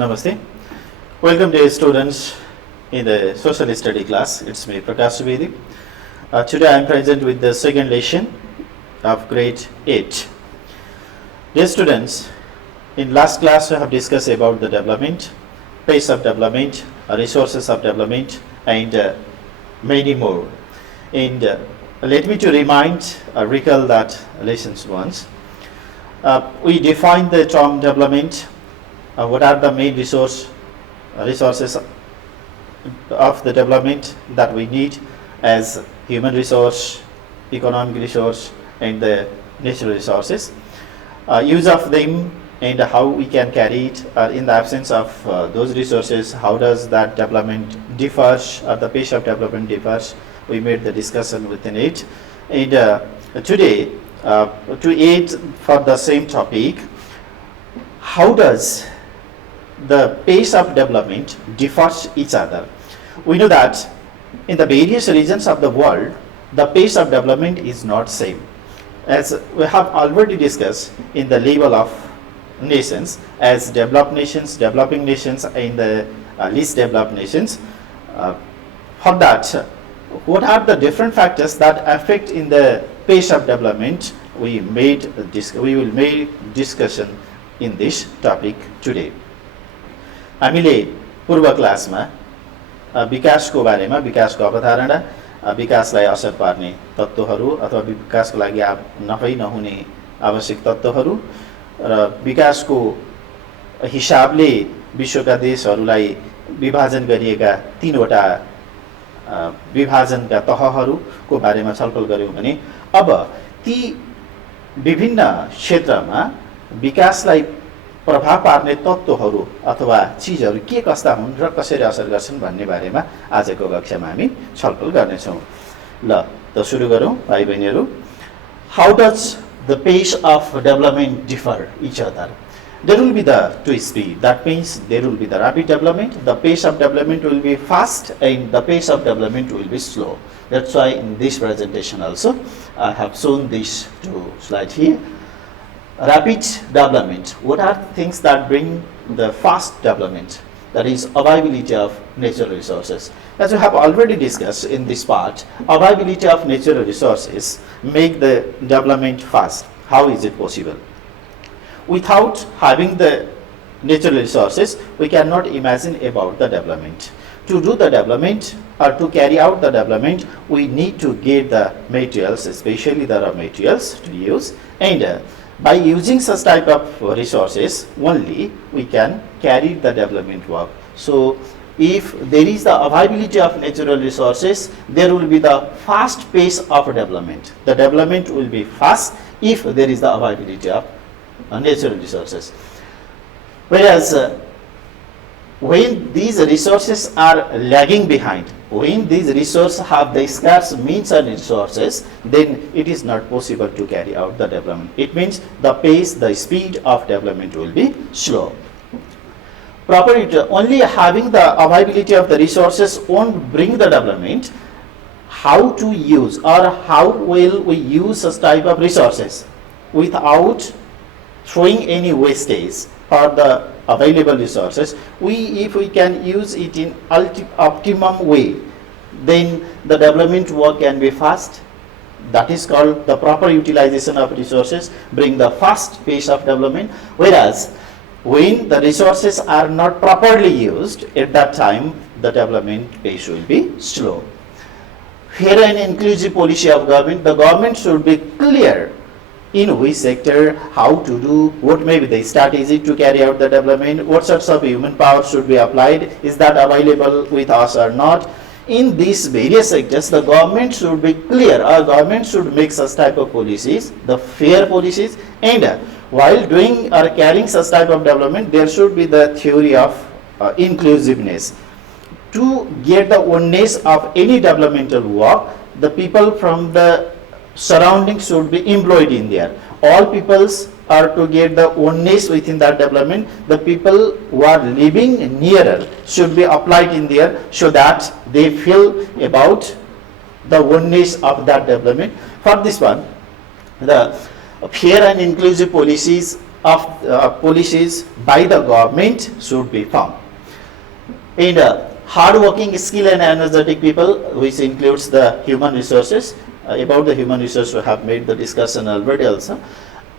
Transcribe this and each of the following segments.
Namaste. Welcome dear students in the social study class. It's me Prakash Subedi. Today I am present with the second lesson of grade 8. Dear students, in last class we have discussed about the development, pace of development, resources of development and many more. And let me to recall that lessons once. We defined the term development. What are the main resources of the development that we need as human resource, economic resource and the natural resources, use of them and how we can carry it, in the absence of those resources, how does that development differs, or the pace of development differs. We made the discussion within it, and today to aid for the same topic, how does the pace of development differs each other. We know that in the various regions of the world, the pace of development is not same. As we have already discussed in the level of nations, as developed nations, developing nations and the least developed nations. For that, what are the different factors that affect in the pace of development? We will make discussion in this topic today. हामीले पूर्व क्लासमा विकासको बारेमा, विकासको अवधारणा, विकासलाई असर पार्ने तत्त्वहरू अथवा विकासको लागि नहुने आवश्यक तत्त्वहरू र विकासको हिसाबले विश्वका देशहरूलाई विभाजन गरिएका तीनवटा विभाजनका तहहरूको बारेमा छलफल गर्यौं भने अब ती विभिन्न क्षेत्रमा विकासलाई प्रभाव पार्ने तत्त्वहरू अथवा चीजहरू के कस्ता हुन् र कसरी असर गर्छन् भन्ने बारेमा आजको कक्षामा हामी छलफल गर्नेछौं। ल त सुरु गरौं भाइ बहिनीहरू। How does the pace of development differ each other? There will be the two speed. That means there will be the rapid development. The pace of development will be fast and the pace of development will be slow. That's why in this presentation also I have shown these two slides here. Rapid development. What are things that bring the fast development? That is availability of natural resources. As we have already discussed in this part, availability of natural resources make the development fast. How is it possible? Without having the natural resources, we cannot imagine about the development. To do the development or to carry out the development, we need to get the materials, especially the raw materials to use, and by using such type of resources only we can carry the development work. So if there is the availability of natural resources, there will be the fast pace of development. The development will be fast if there is the availability of natural resources. Whereas when these resources are lagging behind, when these resources have the scarce means and resources, then it is not possible to carry out the development. It means the pace, the speed of development will be slow. Only having the availability of the resources won't bring the development. How to use or how will we use such type of resources without throwing any wastage for the available resources? If we can use it in optimum way, then the development work can be fast. That is called the proper utilization of resources, bring the fast pace of development. Whereas when the resources are not properly used, at that time the development pace will be slow. Fair and inclusive policy of government. The government should be clear in which sector, how to do, what may be the strategy to carry out the development, what sorts of human power should be applied, is that available with us or not. In these various sectors, the government should be clear, or government should make such type of policies, the fair policies, and while doing or carrying such type of development, there should be the theory of inclusiveness. To get the oneness of any developmental work, the people from the surroundings should be employed in there. All peoples are to get the oneness within that development. The people who are living nearer should be applied in there so that they feel about the oneness of that development. For this one, the fair and inclusive policies of policies by the government should be found. And hardworking, skilled and energetic people, which includes the human resources. About the human resources we have made the discussion already also.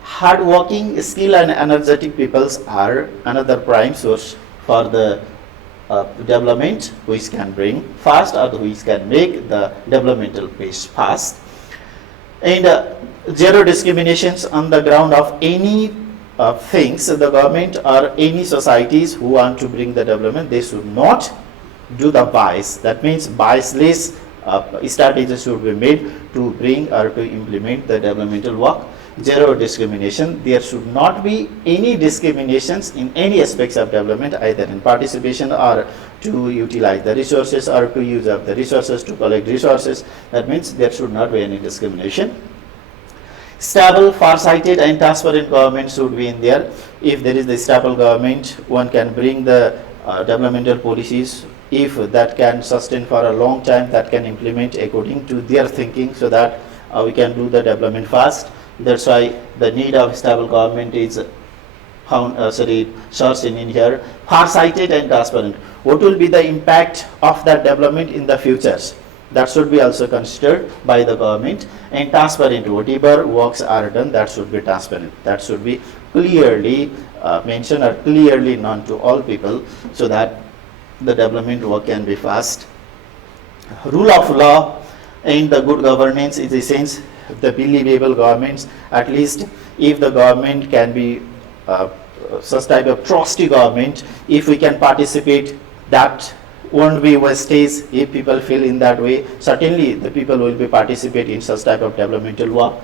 Hardworking, skilled and energetic peoples are another prime source for the development, which can bring fast or which can make the developmental pace fast. And zero discriminations on the ground of any things. The government or any societies who want to bring the development, they should not do the bias. That means biasless strategies should be made to bring or to implement the developmental work. Zero discrimination. There should not be any discriminations in any aspects of development, either in participation or to utilize the resources or to use up the resources, to collect resources. That means there should not be any discrimination. Stable, far-sighted and transparent government should be in there. If there is the stable government, one can bring the developmental policies, if that can sustain for a long time, that can implement according to their thinking, so that we can do the development fast. That's why the need of stable government is found, sourced in here. Far-sighted and transparent. What will be the impact of that development in the futures? That should be also considered by the government. And transparent, whatever works are done, that should be transparent. That should be clearly mentioned or clearly known to all people, so that the development work can be fast. Rule of law and the good governance is the sense the believable governments. At least if the government can be such type of trusty government, if we can participate, that won't be wastage. If people feel in that way, certainly the people will be participate in such type of developmental work.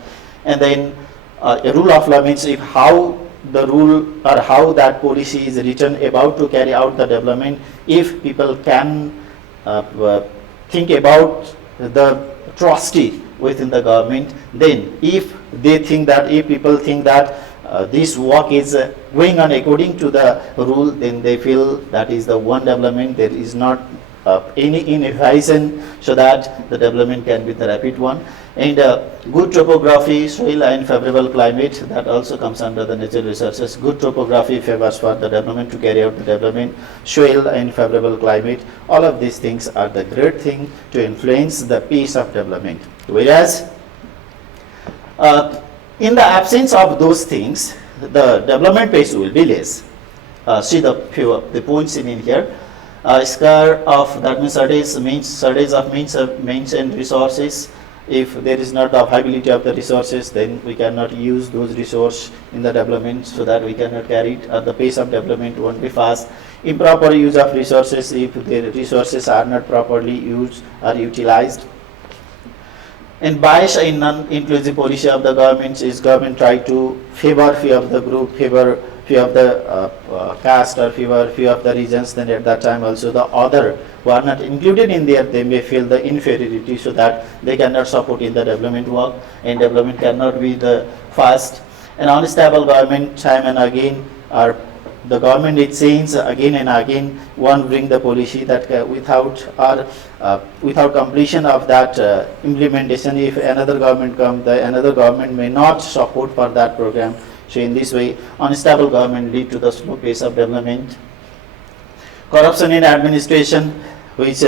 And then a rule of law means if how the rule or how that policy is written about to carry out the development, if people can think about the trustee within the government, then if they think that, if people think that this work is going on according to the rule, then they feel that is the one development. There is not any innovation, so that the development can be the rapid one. And good topography, soil and favorable climate, that also comes under the natural resources. Good topography favors for the development to carry out the development. Soil and favorable climate, all of these things are the great thing to influence the pace of development. Whereas in the absence of those things, the development pace will be less. See the few of the points in here. Scar of, that means shortage of means and resources. If there is not the availability of the resources, then we cannot use those resources in the development, so that we cannot carry it, or the pace of development won't be fast. Improper use of resources, if the resources are not properly used or utilized. And bias in non-inclusive policy of the government is government try to favor few of the group, favor few of the caste, or favor few of the regions. Then at that time also the other who are not included in there, they may feel the inferiority, so that they cannot support in the development work, and development cannot be the fast. An unstable government, time and again, or the government it changes again and again, one bring the policy that without completion of that implementation, if another government come, another government may not support for that program. So in this way, unstable government lead to the slow pace of development. Corruption in administration, which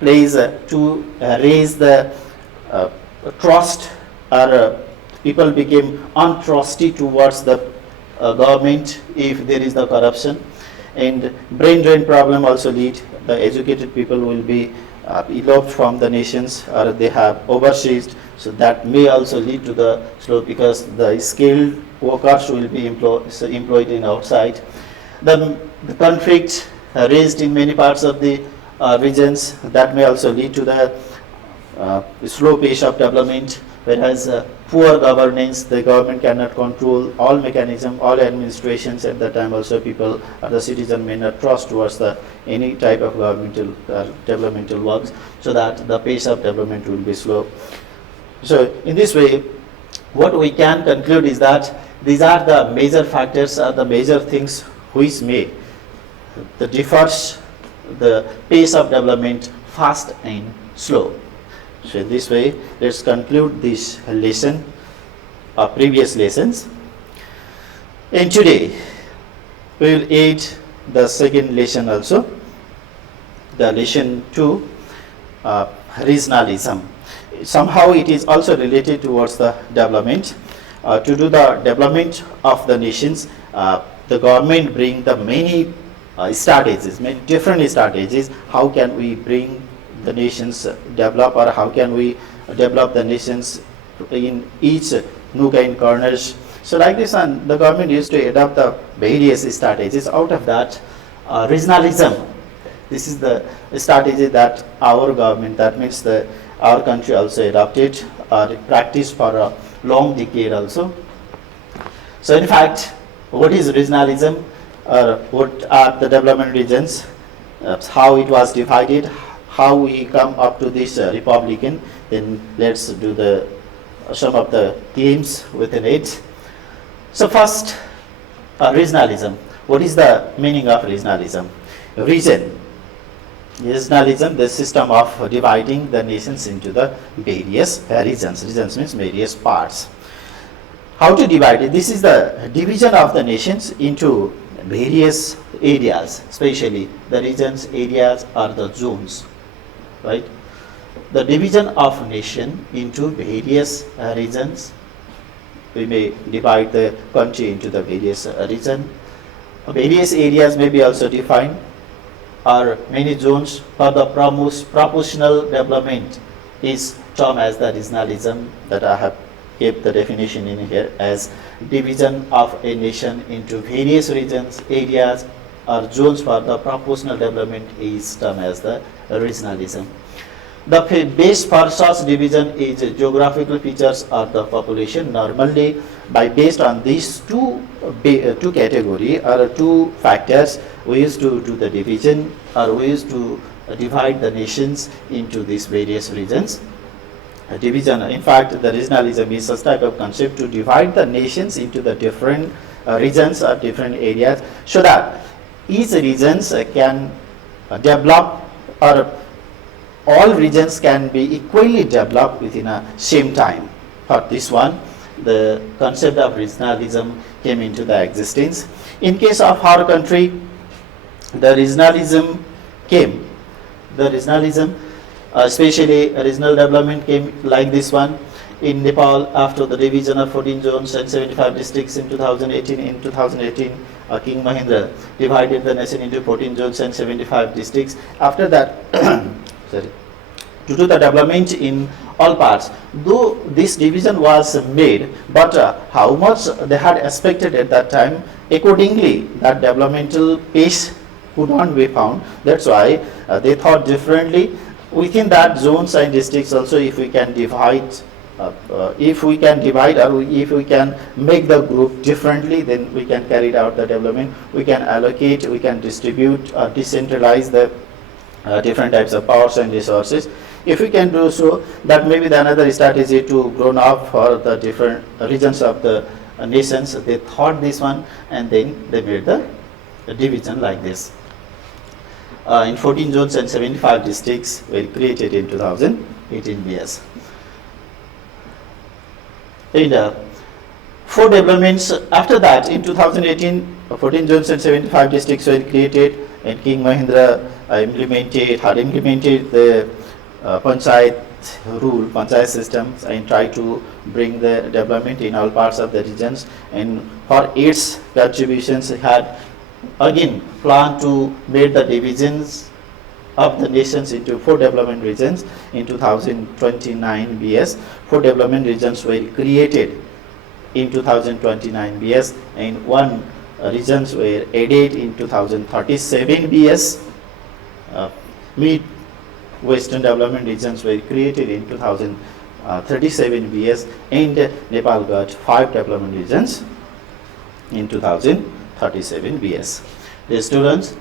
plays to raise the trust, or people became untrusty towards the government if there is the corruption. And brain drain problem also lead, the educated people will be eloped from the nations, or they have overseas, so that may also lead to the slow, because the skilled workers will be employed in outside. The conflict raised in many parts of the regions, that may also lead to the slow pace of development. Whereas poor governance, the government cannot control all mechanism, all administrations. At that time also people or the citizen may not trust towards any type of governmental developmental works, so that the pace of development will be slow. So in this way, what we can conclude is that these are the major factors, or the major things which may differs the pace of development fast and slow. So in this way, let's conclude this lesson, previous lessons. And today we will add the second lesson also, the lesson 2, regionalism. Somehow it is also related towards the development. To do the development of the nations, the government bring the many strategies, many different strategies. How can we bring the nations develop, or how can we develop the nations in each nook and corners? So like this one, the government used to adopt the various strategies. Out of that, regionalism, this is the strategy that our government, that means our country also adopted or practiced for a long decade also. So in fact, what is regionalism, or what are the development regions, how it was divided, how we come up to this republican, then let's do some of the themes within it. So first, regionalism. What is the meaning of regionalism? Regionalism, the system of dividing the nations into the various regions. Regions means various parts. How to divide it? This is the division of the nations into various areas, especially the regions, areas, or the zones, right? The division of nation into various regions. We may divide the country into the various regions. Various areas may be also defined, or many zones for the proportional development is termed as the regionalism, that I have kept the definition in here as division of a nation into various regions, areas, or zones for the proportional development is termed as the regionalism. The base for such division is geographical features of the population. Normally, based on these two category or two factors, we used to do the division, or we used to divide the nations into these various regions. Division, in fact, the regionalism is such type of concept to divide the nations into the different regions or different areas, so that each regions can develop, or all regions can be equally developed within a same time. For this one, the concept of regionalism came into the existence. In case of our country, the regionalism came. The regionalism, especially regional development, came like this one. In Nepal, after the division of 14 zones and 75 districts in 2018, King Mahendra divided the nation into 14 zones and 75 districts. After that, to do the development in all parts, though this division was made, but how much they had expected at that time, accordingly that developmental pace could not be found. That's why they thought differently. Within that zones and districts also, if we can divide or if we can make the group differently, then we can carry out the development. We can allocate, we can distribute, decentralize the different types of powers and resources. If we can do so, that may be the another strategy to grow up for the different regions of the nations. They thought this one, and then they made the division like this. In 14 zones and 75 districts were created in 2018 BS. And 4 developments after that, in 2018, 14 zones and 75 districts were created, and King Mahendra had implemented the panchayat rule, panchayat systems, and tried to bring the development in all parts of the regions. And for its contributions, had again planned to make the divisions of the nations into 4 development regions. In 2029 BS, 4 development regions were created in 2029 BS, and 1 regions were added in 2037 BS. Mid-Western development regions were created in 2037 BS, and Nepal got 5 development regions in 2037 BS. The students,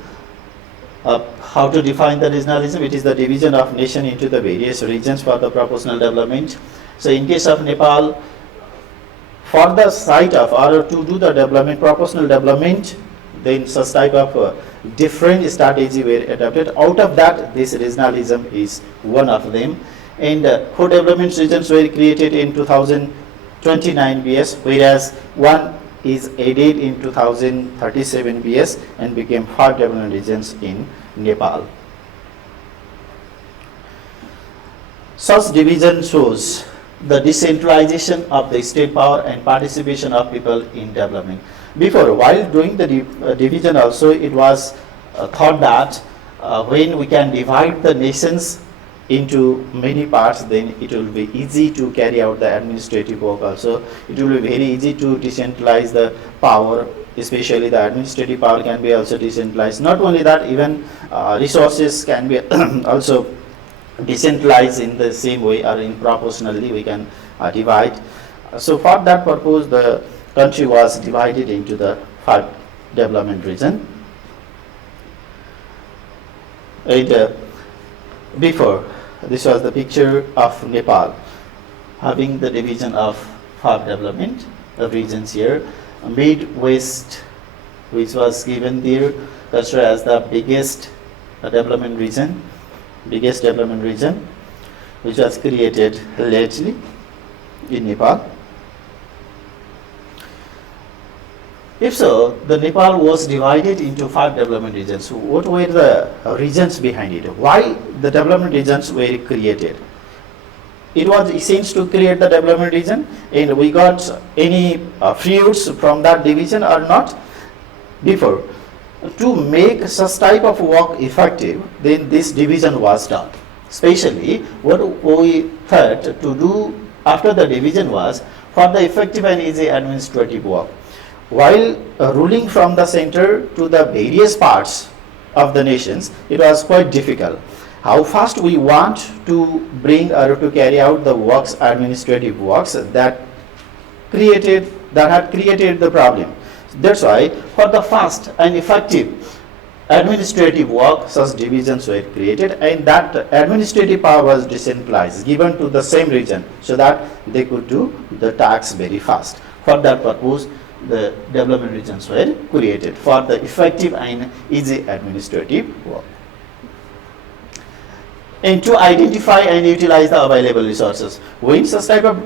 how to define the regionalism? It is the division of nation into the various regions for the proportional development. So in case of Nepal, for the site of, or to do the development, proportional development, then such type of different strategy were adopted. Out of that, this regionalism is one of them. And 4 development regions were created in 2029 BS, whereas 1 is added in 2037 BS and became 5 development regions in Nepal. Such division shows the decentralization of the state power and participation of people in development. Before, while doing the division also, it was thought that when we can divide the nations into many parts, then it will be easy to carry out the administrative work also. It will be very easy to decentralize the power, especially the administrative power can be also decentralized. Not only that, even resources can be also decentralized in the same way, or in proportionally we can divide. So for that purpose, the country was divided into the 5 development region. And before, this was the picture of Nepal having the division of 5 development regions here. Mid-West, which was given there, considered as the biggest development region, which was created lately in Nepal. If so, the Nepal was divided into 5 development regions. So what were the reasons behind it? Why the development regions were created? It was essential to create the development region, and we got any fruits from that division or not? Before, to make such type of work effective, then this division was done. Especially what we thought to do after the division was for the effective and easy administrative work. While ruling from the center to the various parts of the nations, it was quite difficult. How fast we want to bring or to carry out the works, administrative works that had created the problem. That's why for the fast and effective administrative work, such divisions were created, and that administrative power was decentralized, given to the same region, so that they could do the tasks very fast. For that purpose, the development regions were created for the effective and easy administrative work. And to identify and utilize the available resources. When such type of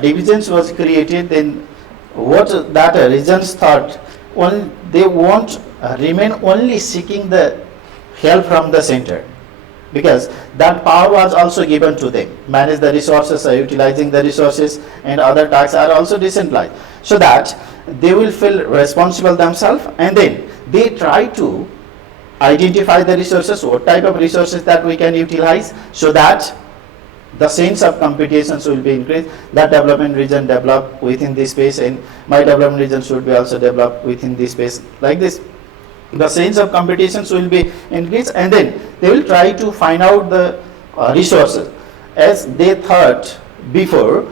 divisions was created, then what that regions thought, they won't remain only seeking the help from the center, because that power was also given to them. Manage the resources, utilizing the resources, and other tasks are also decentralized, so that they will feel responsible themselves, and then they try to identify the resources, what type of resources that we can utilize, so that the sense of competitions will be increased. That development region develop within this space, and my development region should be also developed within this space. Like this, the sense of competitions will be increased, and then they will try to find out the resources. As they thought before,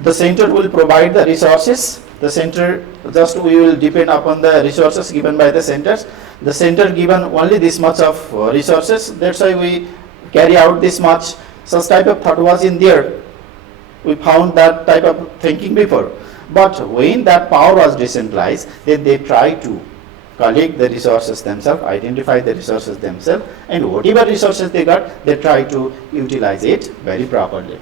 the center will provide the resources. The center, just we will depend upon the resources given by the centers. The center given only this much of resources, that's why we carry out this much. Such type of thought was in there. We found that type of thinking before. But when that power was decentralized, then they try to collect the resources themselves, identify the resources themselves, and whatever resources they got, they try to utilize it very properly.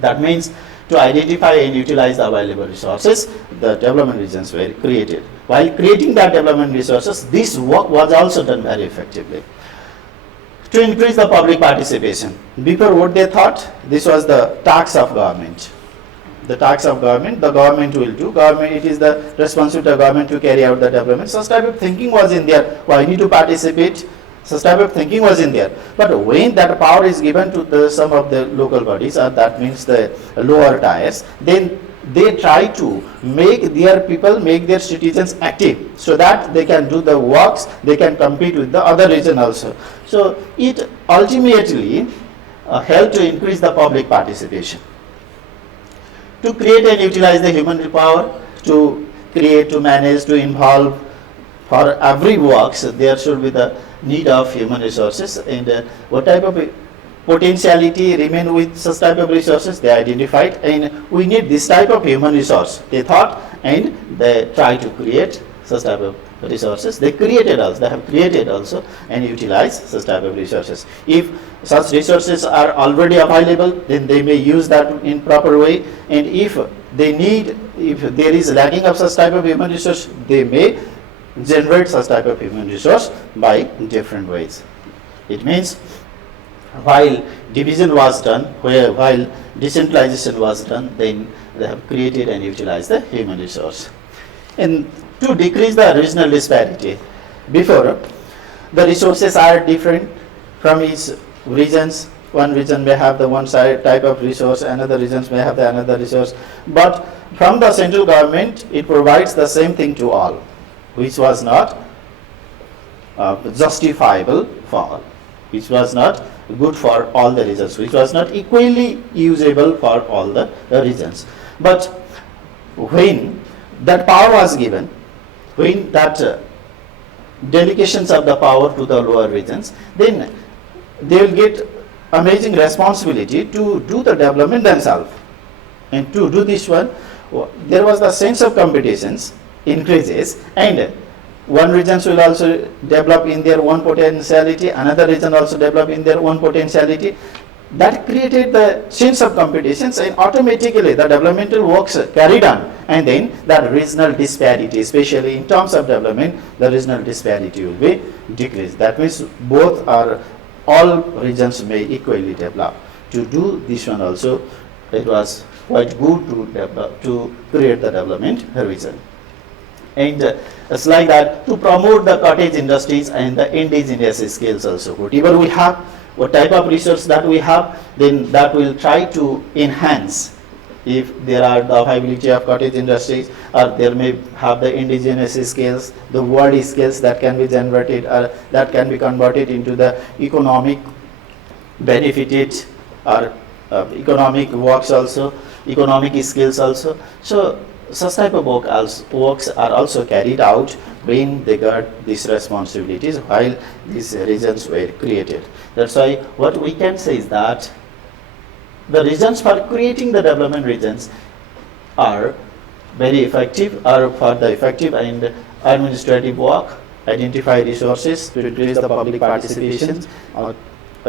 That means to identify and utilize the available resources, the development regions were created. While creating that development resources, this work was also done very effectively. To increase the public participation. Before, what they thought, this was the tax of government. The tax of government, the government will do. Government, it is the responsibility of government to carry out the development. Such type of thinking was in there. Why need to participate? Such type of thinking was in there. But when that power is given to some of the local bodies, or that means the lower tiers, then they try to make their people, make their citizens active, so that they can do the works, they can compete with the other region also. So it ultimately helped to increase the public participation. To create and utilize the human power, to create, to manage, to involve, for every works, there should be the need of human resources, and what type of potentiality remain with such type of resources, they identified, and we need this type of human resource, they thought, and they try to create such type of resources. They created also, they have created also and utilized such type of resources. If such resources are already available, then they may use that in proper way, and if they need, if there is lacking of such type of human resource, they may generate such type of human resource by different ways. It means while division was done, while decentralization was done, then they have created and utilized the human resource. And to decrease the regional disparity, before the resources are different from each regions. One region may have the one type of resource, another regions may have the another resource, but from the central government it provides the same thing to all, which was not justifiable for all, which was not good for all the regions, which was not equally usable for all the regions. But when that power was given, when that delegations of the power to the lower regions, then they will get amazing responsibility to do the development themselves. And to do this one, there was the sense of competitions increases, and one regions will also develop in their own potentiality, another region also develop in their own potentiality. That created the sense of competitions, and automatically the developmental works carried on, and then that regional disparity, especially in terms of development, the regional disparity will be decreased. That means both are, all regions may equally develop. To do this one also, it was quite good to develop, to create the development region. And it's like that, to promote the cottage industries and the indigenous skills also. Whatever we have, what type of resource that we have, then that will try to enhance. If there are the viability of cottage industries, or there may have the indigenous skills, the world skills that can be generated, or that can be converted into the economic benefited, or economic works also, economic skills also. So such type of works are also carried out when they got these responsibilities while these regions were created. That's why what we can say is that the regions for creating the development regions are very effective, or for the effective and administrative work, identify resources to increase the public participation, or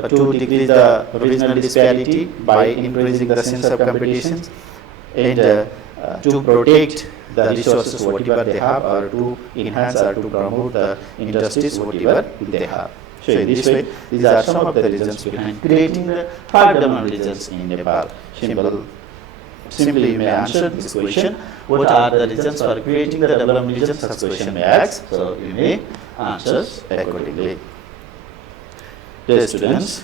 to decrease the regional disparity by increasing the sense of competition, and to protect the resources whatever they have, or to enhance or to promote the industries whatever they have. So in this way, these are some of the reasons behind creating the 5 development regions in Nepal. Simply you may answer this question: what are the reasons for creating the development regions? Such question may ask, so you may answer accordingly. Dear students,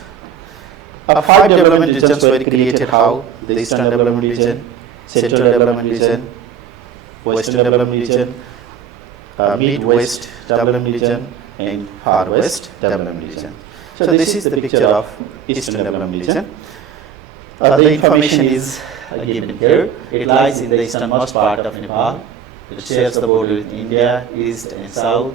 5 development regions were created. How? The Eastern Development Region, Central Development Region, Western Development Region, Mid-West Development Region, and Far West Development Region. So this is the picture of Eastern Development Region. The information is given here. It lies in the easternmost part of Nepal. It shares the border with India, east and south.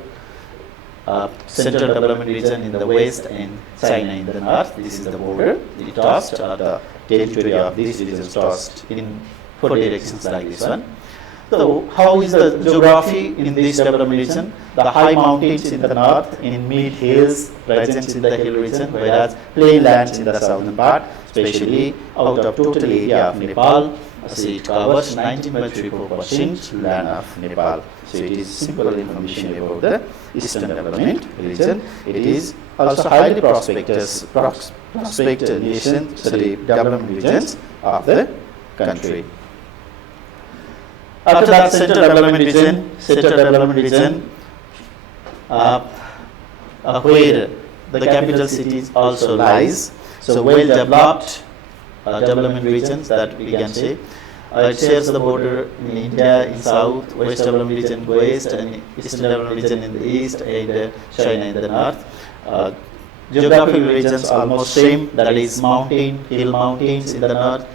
Central Development Region in the west, and China in the north. This is the border. It tossed, the territory of this region is tossed in 4 directions like this one. So how is the geography in this development region? The high mountains in the north, in mid hills present in the hill region, whereas plain lands in the southern part, especially out of total area of Nepal. So it covers 19.34% land of Nepal. So it is simple information about the Eastern Development Region. It is also highly prospective development regions of the country. After that, Central Development Region, where the capital cities also lies. So well developed development regions that we can say. It shares the border in India in south, West Development Region west, and Eastern Development Region in the east, and China in the north. Geographical regions almost same, that is hill mountains in the north.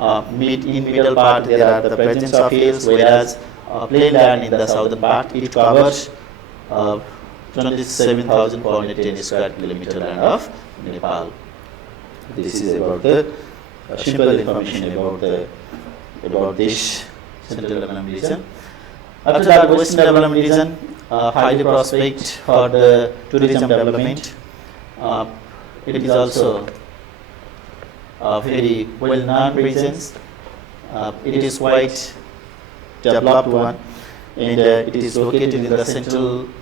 In middle part there are the presence of hills, whereas plain land in the southern part, it covers 27,410 square kilometer land of Nepal. This is about the simple information about this Central Development Region. After that, Western Development Region, highly prospect for the tourism development. It is also very well-known regions. It is quite developed one, and it is located in the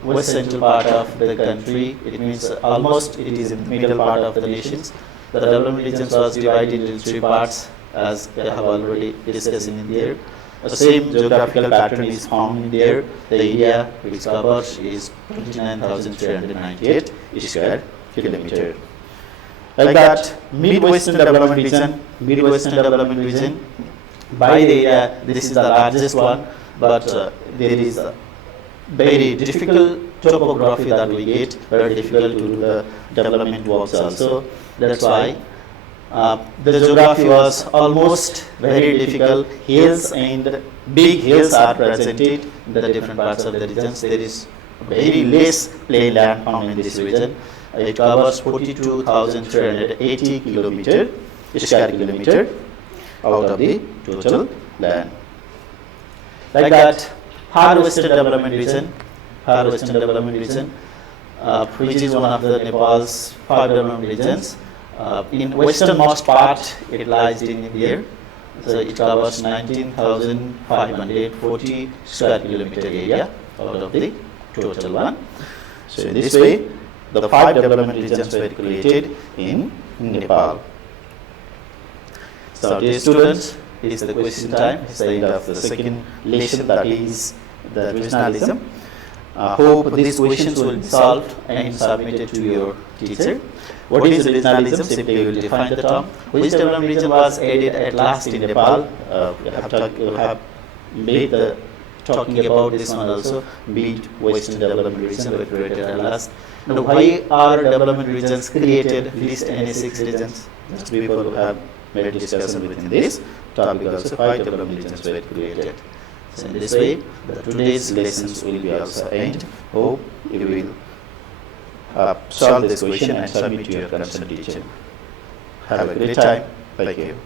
west central part of the country. It means almost it is in the middle part of the nations. The development regions was divided into three parts, as I have already discussed in there. The same geographical pattern is found in there. The area which covers is 29,398 square kilometer. Like that, Midwestern Development Region, by the area, this is the largest one, but there is a very difficult topography that we get, very difficult to do the development works also. That's why the geography was almost very difficult. Hills and big hills are presented in the different parts of the regions. There is very less plain land found in this region. It covers 42,380 square kilometer out of the total land. Like that, Far Western Development Region, which is one of the Nepal's 5 development regions. In westernmost part, it lies in India. So it covers 19,540 square kilometer area out of the total one. So in this way, the 5 development regions were created in Nepal. So dear students, it is the question time. It's the end of the second lesson, that is the regionalism. Hope these questions will be solved and submitted to your teacher. What is regionalism? Simply you will define the term. Which development region was added at last in Nepal? We have made the talking about this one also. Mid-Western Development Region were created at last. Now, why are development regions created? List any 6 regions. Just before we have made a discussion within this topic also, 5 development regions were created. So in this way, today's lessons will be also end. Hope you will solve this question and submit to your concerned teacher. Have a great time. Thank you.